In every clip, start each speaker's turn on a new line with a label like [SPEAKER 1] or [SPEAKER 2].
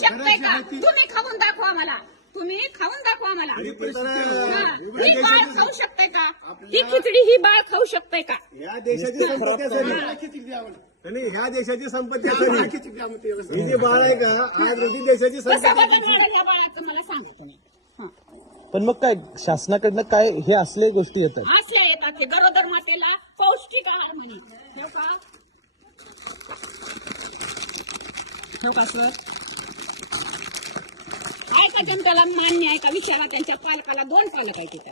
[SPEAKER 1] शकताय का? तुम्ही खाऊन दाखवा मला तुम्ही खाऊन दाखवा मला हा. बाळ खाऊ शकताय का? ही खिचडी ही बाळ खाऊ शकताय का?
[SPEAKER 2] या देशाची संपत्ती असेल. आणि ह्या देशाची संपत्ती असेल. ही जी बाळ आहे का आज रोजी देशाची संपत्ती
[SPEAKER 1] बाळाचं मला सांगा तुम्ही.
[SPEAKER 3] पण मग काय शासनाकडनं काय हे असले गोष्टी येतात?
[SPEAKER 1] असे येतात ते. गरोदर मातेला पौष्टिक आहार म्हणे का हो का सर. का जनतेला मान्य आहे का? विचारा त्यांच्या पालकाला दोन पालक आहे तिथे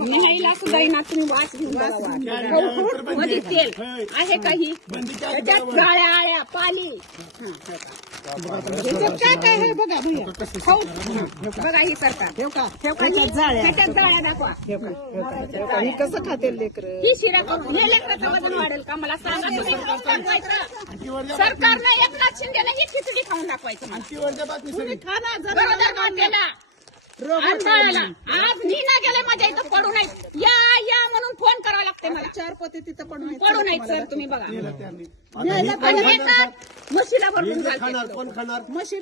[SPEAKER 1] न्यायला सुद्धा येणार तुम्ही वास घेऊन बघा. मध्ये तेल आहे काही त्याच्यात गाळ्या हा, हो का. ह्याच्यात काय काय आहे बघा भैया? खाऊ. बघा ही सरकार. त्याच्यात जाळ्या. दाखवा.
[SPEAKER 4] ही कसं खाते लेकर?
[SPEAKER 1] ही शिरा करून हे लेकराचं वजन वाढेल का? मला सांगा तुम्ही. खाऊन दाखवायचं सरकारनं एकनाथ शिंदेला ही खिचडी खाऊन दाखवायचं मला.
[SPEAKER 4] तुम्ही खा ना जरा
[SPEAKER 1] आज लागते मला
[SPEAKER 4] चार पोते तिथं पडून आहेत.
[SPEAKER 1] पडू नाही सर तुम्ही बघा. येतात. म्हशीला भरून
[SPEAKER 2] कोण
[SPEAKER 1] घालतात.
[SPEAKER 2] खाणार कोण खाणार?
[SPEAKER 4] म्हशी
[SPEAKER 2] ही.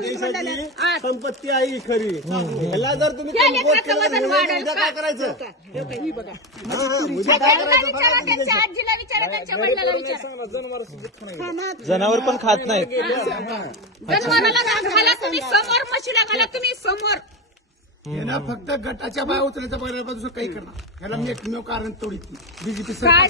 [SPEAKER 2] देशाची संपत्ती आहे ही खरी. ह्याला जर तुम्ही
[SPEAKER 1] या
[SPEAKER 2] कमकुवत
[SPEAKER 1] लेकराचं
[SPEAKER 2] केलं तर
[SPEAKER 1] वजन
[SPEAKER 2] उद्या
[SPEAKER 1] वाढेल
[SPEAKER 2] उद्या
[SPEAKER 1] का?
[SPEAKER 2] काय करायचं?
[SPEAKER 4] हे बघा, ही बघा.
[SPEAKER 2] हा, हा, उद्या काय
[SPEAKER 1] त्यांना
[SPEAKER 2] करायचं?
[SPEAKER 1] विचारा
[SPEAKER 2] बघा
[SPEAKER 1] त्यांच्या आजीला विचारा त्यांच्या वडिलाला विचारा.
[SPEAKER 4] खा ना
[SPEAKER 3] जनावर पण खात नाहीत.
[SPEAKER 1] जनावराला घाला तुम्ही समोर म्हशीला घाला तुम्ही समोर.
[SPEAKER 5] यांना फक्त गटाच्या बाय उचलायचा बघायला दुसरं काही करणार. याला मी एकमेव कारण तोडीत बीजेपी
[SPEAKER 1] सरकार